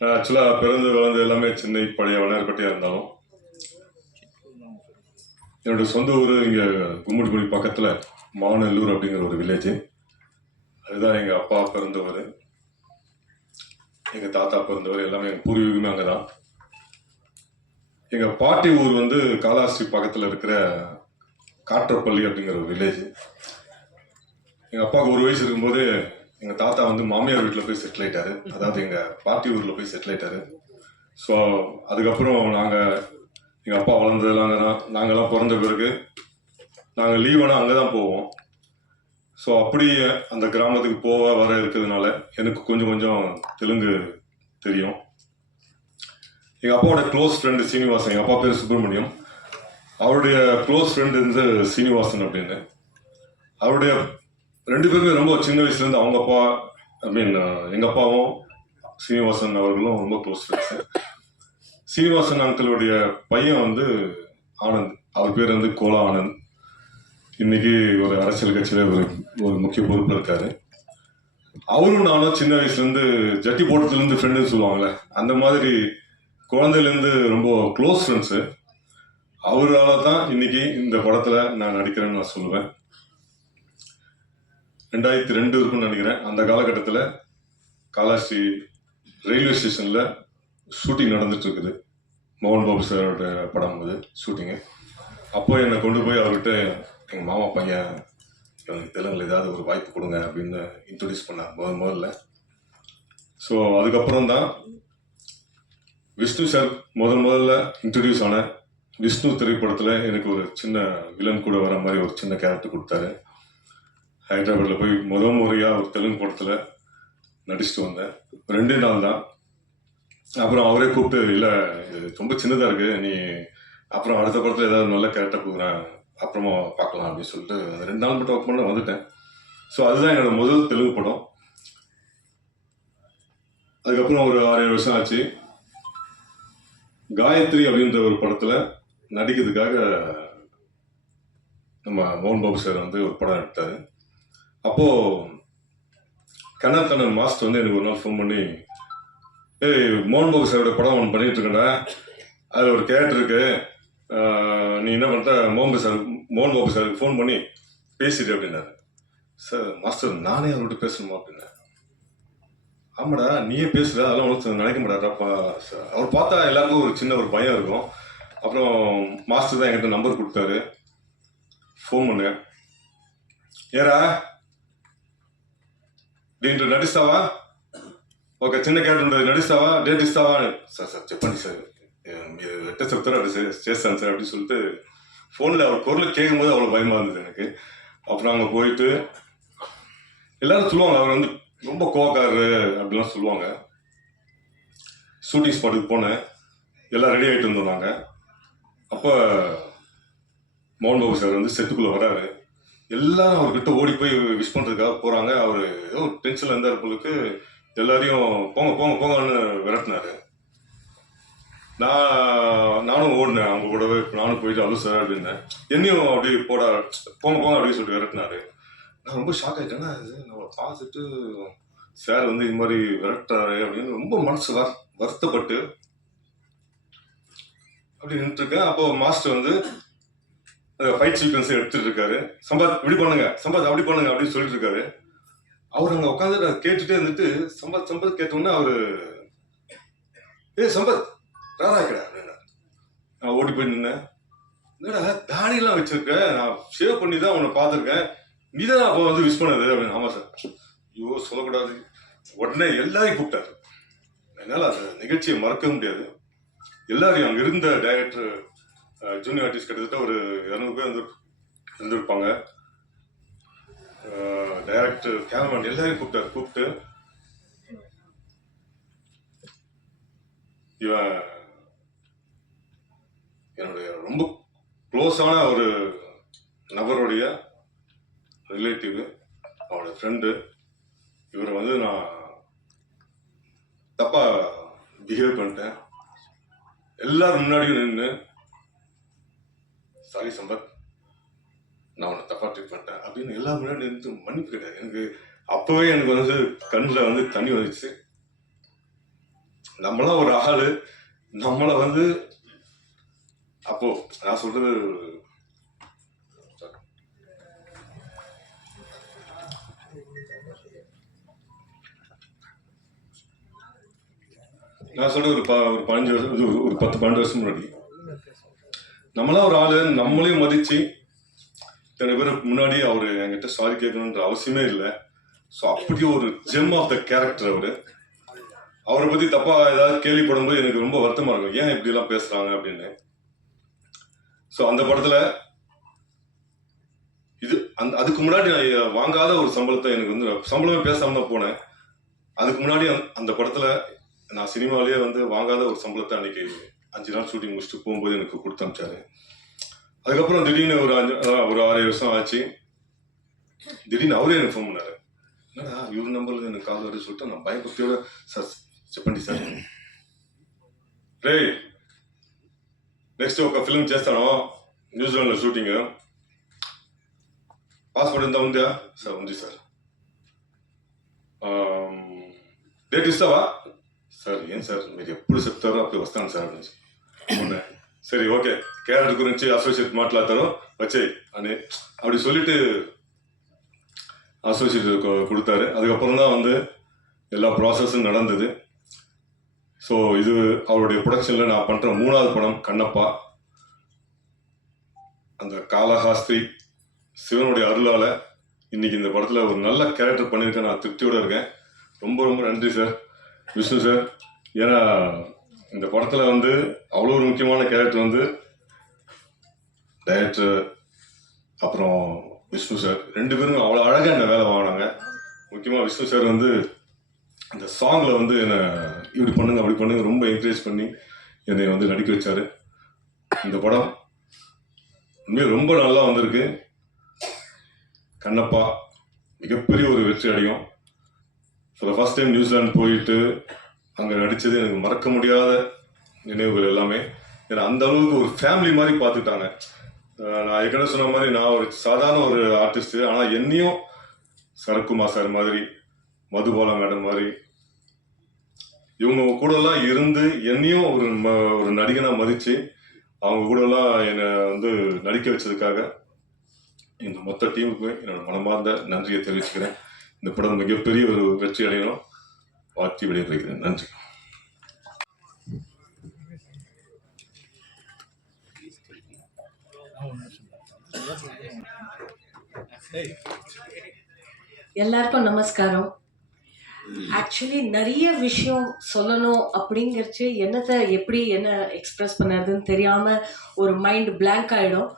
நான் ஆக்சுவலாக பிறந்து வளர்ந்து எல்லாமே சென்னை பழைய வளையார்பட்டியாக இருந்தாலும் என்னுடைய சொந்த ஊர் இங்கே கும்மிடிப்பள்ளி பக்கத்தில் மாநல்லூர் அப்படிங்கிற ஒரு வில்லேஜ் அதுதான் எங்கள் அப்பா பிறந்தவர் எங்கள் தாத்தா பிறந்தவர் எல்லாமே எங்கள் பூர்வீகமே அங்கே தான் எங்கள் பாட்டி ஊர் வந்து காலாஸ்ரீ பக்கத்தில் இருக்கிற காற்றப்பள்ளி அப்படிங்கிற ஒரு வில்லேஜ் எங்கள் அப்பாவுக்கு ஒரு வயசு இருக்கும்போது எங்கள் தாத்தா வந்து மாமியார் வீட்டில் போய் செட்டில் ஆயிட்டாரு. அதாவது எங்கள் பாட்டி ஊரில் போய் செட்டில் ஆயிட்டாரு. ஸோ அதுக்கப்புறம் நாங்கள் எங்கள் அப்பா வளர்ந்ததெல்லாம் அங்கே தான் நாங்கள்லாம் பிறந்த பிறகு நாங்கள் லீவுனா அங்கே தான் போவோம். ஸோ அப்படி அந்த கிராமத்துக்கு போக வர இருக்கிறதுனால எனக்கு கொஞ்சம் கொஞ்சம் தெலுங்கு தெரியும். எங்கள் அப்பாவோட க்ளோஸ் ஃப்ரெண்டு சீனிவாசன் எங்கள் அப்பா பேர் சுப்பிரமணியம். அவருடைய க்ளோஸ் ஃப்ரெண்டு வந்து சீனிவாசன் அப்படின்னு. அவருடைய ரெண்டு பேருமே ரொம்ப சின்ன வயசுலேருந்து அவங்க அப்பா ஐ மீன் எங்கள் அப்பாவும் சீனிவாசன் அவர்களும் ரொம்ப க்ளோஸ் ஃப்ரெண்ட்ஸு சீனிவாசன் அங்கிளுடைய பையன் வந்து ஆனந்த். அவர் பேர் வந்து கோலா ஆனந்த். இன்னைக்கு ஒரு அரசியல் கட்சியில் ஒரு ஒரு முக்கிய பொறுப்பில் இருக்காரு. அவரும் நானும் சின்ன வயசுலேருந்து ஜட்டி போட்டத்துலேருந்து ஃப்ரெண்டுன்னு சொல்லுவாங்கள்ல அந்த மாதிரி குழந்தையிலேருந்து ரொம்ப க்ளோஸ் ஃப்ரெண்ட்ஸு அவரால் தான் இன்னைக்கு இந்த படத்தில் நான் நடிக்கிறேன்னு நான் சொல்லுவேன். ரெண்டாயிரத்தி ரெண்டு இருக்கும்னு நினைக்கிறேன். அந்த காலகட்டத்தில் காலாஸ்ரீ ரயில்வே ஸ்டேஷனில் ஷூட்டிங் நடந்துட்டு இருக்குது மோகன் பாபு சாரோட படம் அது ஷூட்டிங்கு. அப்போ என்னை கொண்டு போய் அவர்கிட்ட எங்கள் மாமா பையன் எனக்கு தெலுங்கில் ஏதாவது ஒரு வாய்ப்பு கொடுங்க அப்படின்னு இன்ட்ரடியூஸ் பண்ணார் முதல் முதல்ல. ஸோ அதுக்கப்புறம் தான் விஷ்ணு சார் முதல் முதல்ல இன்ட்ரடியூஸ் ஆன விஷ்ணு திரைப்படத்தில் எனக்கு ஒரு சின்ன வில்லன் கூட வர மாதிரி ஒரு சின்ன கேரக்டர் கொடுத்தாரு. ஹைதராபாத்தில் போய் முத முறையாக ஒரு தெலுங்கு படத்தில் நடிச்சுட்டு வந்தேன். ரெண்டே நாள் தான். அப்புறம் அவரே கூப்பிட்டு இல்லை இது ரொம்ப சின்னதாக இருக்குது நீ அப்புறம் அடுத்த படத்தில் ஏதாவது நல்ல கேரக்டர் கொடுக்குறேன். அப்புறமா பார்க்கலாம் அப்படின்னு சொல்லிட்டு ரெண்டு நாள் மட்டும் ஒர்க் பண்ண வந்துட்டேன். ஸோ அதுதான் என்னோட முதல் தெலுங்கு படம். அதுக்கப்புறம் ஒரு ஆறு ஏழு வருஷம் ஆச்சு. காயத்ரி அப்படின்ற ஒரு படத்தில் நடிக்கிறதுக்காக நம்ம மோகன் பாபு சார் வந்து ஒரு படம் எடுத்தார். அப்போது கண்ணன் கண்ணன் மாஸ்டர் வந்து எனக்கு ஒரு நாள் ஃபோன் பண்ணி ஏய் மோகன் பாபு சாரோட படம் ஒன்று பண்ணிகிட்டு இருக்கேன்டா அதில் ஒரு கேரக்டர் இருக்கு. நீ என்ன பண்ணுற மோகன் சார் மோகன் பாபு சாருக்கு ஃபோன் பண்ணி பேசிடு அப்படின்னாரு. சார் மாஸ்டர் நானே அவர்கிட்ட பேசணுமா? அப்படின்னேன் ஆமாடா நீயே பேசுற அதெல்லாம் ஒன்றும் நினைக்க மாட்டாரப்பா அவர் பார்த்தா எல்லாருக்கும் ஒரு சின்ன ஒரு பயம் இருக்கும். அப்புறம் மாஸ்டர் தான் என்கிட்ட நம்பர் கொடுத்தாரு. ஃபோன் பண்ணேன். ஏரா దీంట్లో నడుస్తావా ఒక చిన్న క్యారెక్టర్ ఉంటుంది నడుస్తావా డేట్ ఇస్తావా అని. సార్ సార్ చెప్పండి సార్. మీరు ఎట్ట చెప్తారో అది చేస్తాను சார் அப்படின்னு சொல்லிட்டு ஃபோனில் அவள் குரல் கேட்கும்போது அவ்வளோ பயமாக இருந்தது எனக்கு அப்புறம் அங்கே போயிட்டு எல்லாரும் சொல்லுவாங்க அவர் வந்து ரொம்ப கோவக்காரரு அப்படிலாம் சொல்லுவாங்க ஷூட்டிங் ஸ்பாட்டுக்கு போனேன் எல்லாம் ரெடி ஆகிட்டு இருந்தோம் அப்போ மோகன் பாபு சார் வந்து செட்டுக்குள்ளே வராரு எல்லாரும் அவர்கிட்ட ஓடி போய் விஷ் பண்ணுறதுக்காக போகிறாங்க அவர் ஏதோ டென்ஷனில் இருந்தார் பொழுது எல்லாரையும் போங்க போங்க போங்கன்னு விரட்டினாரு. நான் நானும் ஓடினேன். அவங்க கூடவே நானும் போயிட்டு அலு சார் அப்படின்னேன் என்னையும் அப்படியே போட போங்க போங்க அப்படின்னு சொல்லிட்டு விரட்டினாரு. நான் ரொம்ப ஷாக் ஆகிட்டேன்னா நம்மளை பார்த்துட்டு சார் வந்து இது மாதிரி விரட்டுறாரு அப்படின்னு ரொம்ப மனசு வருத்தப்பட்டு அப்படி நின்றுருக்கேன் அப்போ மாஸ்டர் வந்து ஃபைட் சீக்வன்ஸ் எடுத்துட்டு இருக்காரு சம்பாத் இப்படி பண்ணுங்க சம்பாத் அப்படி பண்ணுங்க அப்படின்னு சொல்லிட்டு இருக்காரு அவர் அங்கே உட்காந்து அதை கேட்டுட்டே இருந்துட்டு சம்பத் சம்பத் கேட்டோன்னே அவரு ஏ சம்பத் ராதா அப்படின்னா நான் ஓடி போய் நின்னேன். என்னடா தாடிலாம் வச்சிருக்க? நான் ஷேவ் பண்ணி தான் உன்னை பார்த்துருக்கேன். நீ தான் அப்போ வந்து விஷ் பண்ணது அப்படின்னு. ஆமாம் சார் ஐயோ சொல்லக்கூடாது. உடனே எல்லாரையும் கூப்பிட்டாரு. என்னால் அந்த நிகழ்ச்சியை மறக்க முடியாது. எல்லாரையும் அங்கே இருந்த டைரக்டர் ஜூனியர் ஆர்டிஸ்ட் கிட்டத்தட்ட ஒரு இரநூறு பேர் வந்து இருந்திருப்பாங்க. டைரக்டர் கேமராமேன் எல்லாரையும் கூப்பிட்டாரு கூப்பிட்டு இவன் என்னுடைய ரொம்ப க்ளோஸான ஒரு நபருடைய ரிலேட்டிவ் அவனோட ஃப்ரெண்டு இவரை வந்து நான் தப்பாக பிஹேவ் பண்ணிட்டேன். எல்லாரும் முன்னாடியும் நின்று சாரி சம்பத் நான் உன்னை தப்பா ட்ரீட் பண்ணிட்டேன் அப்படின்னு எல்லா முன்னாடி மன்னிப்பு கேட்டார். எனக்கு அப்போவே எனக்கு வந்து கண்ணில் வந்து தண்ணி வந்துச்சு. நம்மளாம் ஒரு ஆள் நம்மளை வந்து அப்போ நான் சொல்றது நான் சொல்றது ஒரு ப ஒரு பதினஞ்சு வருஷம் இது ஒரு- ஒரு பத்து பன்னெண்டு வருஷம் முன்னாடி. நம்மளாம் ஒரு ஆளு நம்மளையும் மதிச்சு இத்தனை பேருக்கு முன்னாடி அவர் என்கிட்ட சாரி கேட்கணுன்ற அவசியமே இல்லை. ஸோ அப்படி ஒரு ஜெம் ஆஃப் த கேரக்டர் அவரு. அவரை பத்தி தப்பா ஏதாவது கேள்விப்படும் போது எனக்கு ரொம்ப வருத்தமா இருக்கும். ஏன் இப்படி எல்லாம் பேசுறாங்க அப்படின்னு. ஸோ அந்த படத்துல இது அந்த அதுக்கு முன்னாடி நான் வாங்காத ஒரு சம்பளத்தை எனக்கு வந்து சம்பளமே பேசாம தான் போனேன். அதுக்கு முன்னாடி அந்த- அந்த படத்துல நான் சினிமாலேயே வந்து வாங்காத ஒரு சம்பளத்தை அன்னைக்கு அஞ்சு நாள் ஷூட்டிங் முடிச்சுட்டு போகும்போது எனக்கு கொடுத்து அனுப்பிச்சாரு அதுக்கப்புறம் திடீர்னு ஒரு அஞ்சு அதான் ஒரு ஆறு வருஷம் ஆச்சு திடீர்னு அவரே எனக்கு ஃபோன் பண்ணாரு என்னடா இவர் நம்பர்ல எனக்கு கால் வருது சொல்லிட்டு நான் பயபக்தியோட சார் చెప్పండి సార్ రే నెక్స్ట్ ఒక ఫిల్మ్ చేస్తాను న్యూజిలాండ్లో షూటింగ్ పాస్పోర్ట్ ఎంత ఉందా సార్ ఉంది సార్ డేట్ ఇస్తావా సార్ ఏం సార్ మీరు ఎప్పుడు చెప్తారో అప్పుడు వస్తాను సార్ నుంచి సరే ఓకే క్యారెట్ గురించి అసోసియేట్ మాట్లాడతాను వచ్చేయి అని அப்படி சொல்லிட்டு அசோசியேட் கொடுத்தாரு. அதுக்கப்புறம் தான் வந்து எல்லா ப்ராசஸும் நடந்தது. ஸோ இது அவருடைய ப்ரொடக்ஷனில் நான் பண்ணுற மூணாவது படம் கண்ணப்பா. அந்த காலஹாஸ்திரி சிவனுடைய அருளால் இன்னைக்கு இந்த படத்தில் ஒரு நல்ல கேரக்டர் பண்ணியிருக்கேன். நான் திருப்தியோடு இருக்கேன். ரொம்ப ரொம்ப நன்றி சார் விஷ்ணு சார் ஏன்னா இந்த படத்தில் வந்து அவ்வளோ ஒரு முக்கியமான கேரக்டர் வந்து டைரக்டர் அப்புறம் விஷ்ணு சார் ரெண்டு பேரும் அவ்வளோ அழகாக என்ன வேலை வாங்கினாங்க. முக்கியமாக விஷ்ணு சார் வந்து இந்த சாங்கில் வந்து என்னை இப்படி பண்ணுங்க அப்படி பண்ணுங்க ரொம்ப என்கரேஜ் பண்ணி என்னை வந்து நடிக்க வச்சார். இந்த படம் உண்மையாக ரொம்ப நல்லா வந்திருக்கு. கண்ணப்பா மிகப்பெரிய ஒரு வெற்றி அடையும். ஸோ ஃபஸ்ட் டைம் நியூசிலாந்து போயிட்டு அங்கே நடித்தது எனக்கு மறக்க முடியாத நினைவுகள் எல்லாமே. ஏன்னா அந்த அளவுக்கு ஒரு ஃபேமிலி மாதிரி பார்த்துட்டாங்க நான் ஏற்கனவே சொன்ன மாதிரி நான் ஒரு சாதாரண ஒரு ஆர்டிஸ்ட் ஆனால் என்னையும் சரக்குமா சார் மாதிரி மதுபாலா மேடம் மாதிரி இவங்க கூடலாம் இருந்து என்னையும் ஒரு ம- ஒரு நடிகனாக மதித்து அவங்க கூடலாம் என்னை வந்து நடிக்க வச்சதுக்காக இந்த மொத்த டீமுக்கு என்னோட மனமார்ந்த நன்றியை தெரிவிச்சுக்கிறேன். இந்த படம் மிகப்பெரிய ஒரு வெற்றி அடையணும். வாழ்த்தி விடைபெறுகிறேன். நன்றி. எல்லாருக்கும் நமஸ்காரம். ஆக்சுவலி நிறைய விஷயம் சொல்லணும் அப்படிங்கிறச்சு என்னத்தை எப்படி என்ன எக்ஸ்பிரஸ் பண்ணுறதுன்னு தெரியாமல் ஒரு மைண்ட் பிளாங்க் ஆகிடும்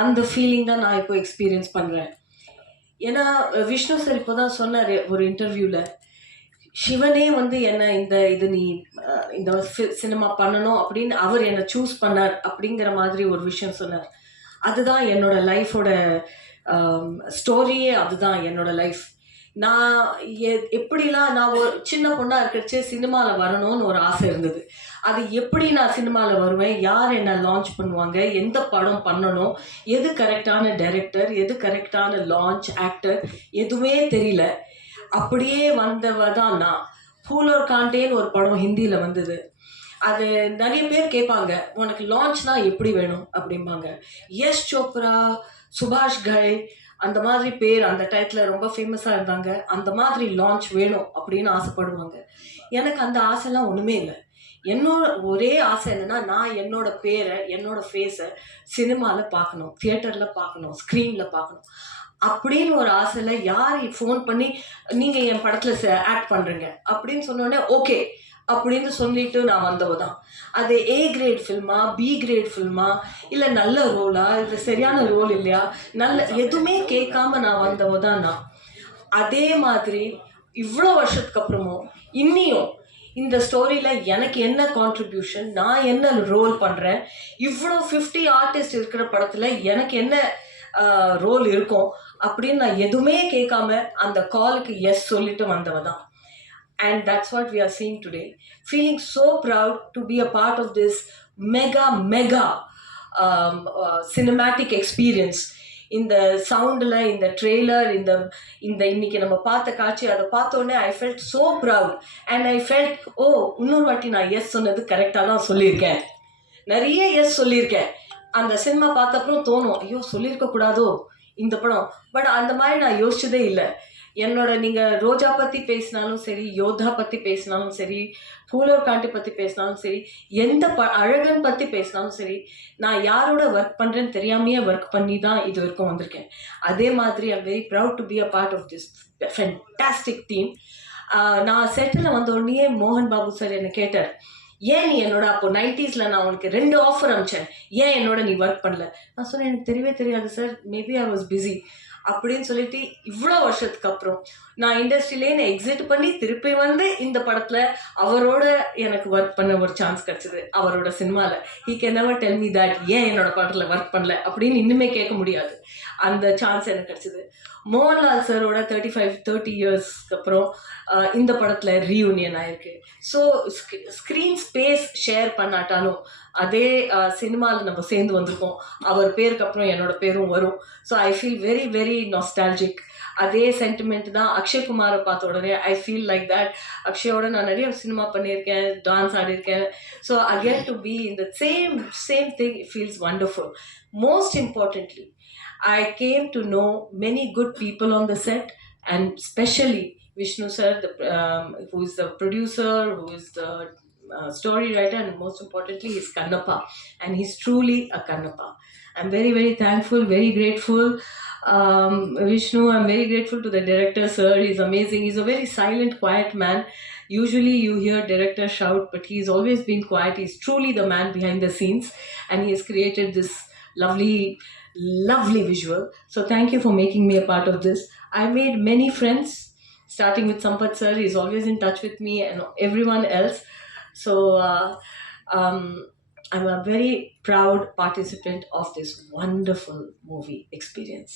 அந்த ஃபீலிங் தான் நான் இப்போ எக்ஸ்பீரியன்ஸ் பண்ணுறேன் ஏன்னா விஷ்ணு சார் இப்போ தான் சொன்னார் ஒரு இன்டர்வியூவில் சிவனே வந்து என்ன இந்த இது நீ இந்த சினிமா பண்ணணும் அப்படின்னு அவர் என்னை சூஸ் பண்ணார் அப்படிங்கிற மாதிரி ஒரு விஷயம் சொன்னார். அதுதான் என்னோட லைஃபோட ஸ்டோரியே அதுதான் என்னோட லைஃப் நான் எ- எப்படிலாம் நான் ஒரு சின்ன பொண்ணாக இருக்கிறச்சு சினிமாவில் வரணும்னு ஒரு ஆசை இருந்தது. அது எப்படி நான் சினிமாவில் வருவேன்? யார் என்ன லான்ச் பண்ணுவாங்க? எந்த படம் பண்ணணும்? எது கரெக்டான டைரக்டர் எது கரெக்டான லான்ச் ஆக்டர் எதுவுமே தெரியல. அப்படியே வந்தவ தான் நான். பூலோர் காண்டேன்னு ஒரு படம் ஹிந்தியில் வந்தது. அது நிறைய பேர் கேட்பாங்க உனக்கு லான்ச்னா எப்படி வேணும்? அப்படிம்பாங்க. யஷ் சோப்ரா சுபாஷ் கை அந்த மாதிரி பேர் அந்த டயத்தில் ரொம்ப ஃபேமஸாக இருந்தாங்க. அந்த மாதிரி லான்ச் வேணும் அப்படின்னு ஆசைப்படுவாங்க. எனக்கு அந்த ஆசைலாம் ஒன்றுமே இல்லை. என்னோட ஒரே ஆசை என்னன்னா நான் என்னோட பேரை என்னோட ஃபேஸை சினிமாவில் பார்க்கணும் தியேட்டரில் பார்க்கணும் ஸ்க்ரீனில் பார்க்கணும். அப்படின்னு ஒரு ஆசையில் யார் ஃபோன் பண்ணி நீங்கள் என் படத்தில் ஆக்ட் பண்ணுறீங்க அப்படின்னு சொன்னோடனே ஓகே. அப்படின்னு சொல்லிட்டு நான் வந்தவ தான் அது ஏ கிரேட் ஃபில்மா பி கிரேட் ஃபில்மா இல்லை நல்ல ரோலா இல்லை சரியான ரோல் இல்லையா? நல்ல எதுவுமே கேட்காம நான் வந்தவ தான் நான். அதே மாதிரி இவ்வளோ வருஷத்துக்கு அப்புறமும் இன்னியும் இந்த ஸ்டோரியில் எனக்கு என்ன கான்ட்ரிபியூஷன் நான் என்ன ரோல் பண்ணுறேன் இவ்வளோ ஃபிஃப்டி ஆர்டிஸ்ட் இருக்கிற படத்தில் எனக்கு என்ன ரோல் இருக்கும். அப்படின்னு நான் எதுவுமே கேட்காம அந்த காலுக்கு எஸ் சொல்லிட்டு வந்தவ தான் and that's what we are seeing today feeling so proud to be a part of this mega mega cinematic experience இந்த சவுண்டில் இந்த ட்ரெய்லர் இந்த இந்த இன்னைக்கு நம்ம பார்த்த காட்சி அதை பார்த்தோன்னே I felt so proud and I felt oh இன்னொரு வாட்டி நான் எஸ் சொன்னது கரெக்டாக தான் சொல்லியிருக்கேன். நிறைய எஸ் சொல்லியிருக்கேன். அந்த சினிமா பார்த்தப்பறம் தோணும் ஐயோ சொல்லியிருக்க கூடாதோ இந்த படம். பட் அந்த மாதிரி நான் யோசிச்சதே இல்லை. என்னோட நீங்கள் ரோஜா பற்றி பேசினாலும் சரி யோதா பற்றி பேசினாலும் சரி பூலர் காண்டி பற்றி பேசினாலும் சரி எந்த ப அழகன் பற்றி பேசினாலும் சரி நான் யாரோட ஒர்க் பண்ணுறேன்னு தெரியாமையே ஒர்க் பண்ணி தான் இது வரைக்கும் வந்திருக்கேன். அதே மாதிரி I'm very proud to be a part of this fantastic team நான் செட்டில் வந்த உடனே மோகன் பாபு சார் என்னை கேட்டார். ஏன் நீ என்னோட அப்போ நைன்டிஸில் நான் உனக்கு ரெண்டு ஆஃபர் அமிச்சேன்? ஏன் என்னோட நீ ஒர்க் பண்ணல? நான் சொன்னேன் எனக்கு தெரியவே தெரியாது sir maybe I was busy அப்படின்னு சொல்லிட்டு இவ்வளோ வருஷத்துக்கு அப்புறம் நான் இண்டஸ்ட்ரியிலே எக்ஸிட் பண்ணி திருப்பி வந்து இந்த படத்தில் அவரோட எனக்கு ஒர்க் பண்ண ஒரு சான்ஸ் கிடச்சிது அவரோட சினிமாவில் he can never tell me that ஏன் என்னோட படத்தில் ஒர்க் பண்ணல அப்படின்னு இன்னுமே கேட்க முடியாது. அந்த சான்ஸ் எனக்கு கிடச்சிது. மோகன்லால் சாரோட தேர்ட்டி ஃபைவ் தேர்ட்டி இயர்ஸ்க்கு அப்புறம் இந்த படத்தில் ரீயூனியன் ஆயிருக்கு. ஸோ ஸ்க்ரீன் ஸ்பேஸ் ஷேர் பண்ணாட்டாலும் அதே சினிமாவில் நம்ம சேர்ந்து வந்திருக்கோம் அவர் பேருக்கு அப்புறம் என்னோட பேரும் வரும். So I feel very very nostalgic அதே சென்டிமெண்ட் தான் அக்ஷய்குமாரை பார்த்த உடனே ஐ ஃபீல் லைக் தட் அக்ஷயோட நான் நிறைய சினிமா பண்ணியிருக்கேன் dance ஆடியிருக்கேன். So again to be in the same same thing feels wonderful most importantly I came to know many good people on the set and specially Vishnu sir, the, um, who is the producer, who is the uh, story writer, and most importantly, is Kannappa, and he's truly a Kannappa. I'm very, very thankful, very grateful. Um, Vishnu, I'm very grateful to the director, sir. He's amazing. He's a very silent, quiet man. Usually, you hear director shout, but he's always been quiet. He's truly the man behind the scenes, and he has created this lovely lovely visual. So thank you for making me a part of this. I made many friends, starting with Sampath sir. He's always in touch with me and everyone else. So uh, um, I'm a very proud participant of this wonderful movie experience.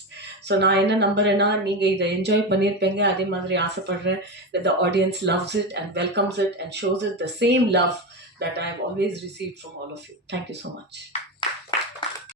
So நான் என்ன நம்புறேன்னா நீங்கள் இதை enjoy பண்ணியிருப்பீங்க அதே மாதிரி ஆசைப்படுறேன் that the audience loves it and welcomes it and shows it the same love that I have always received from all of you. Thank you so much.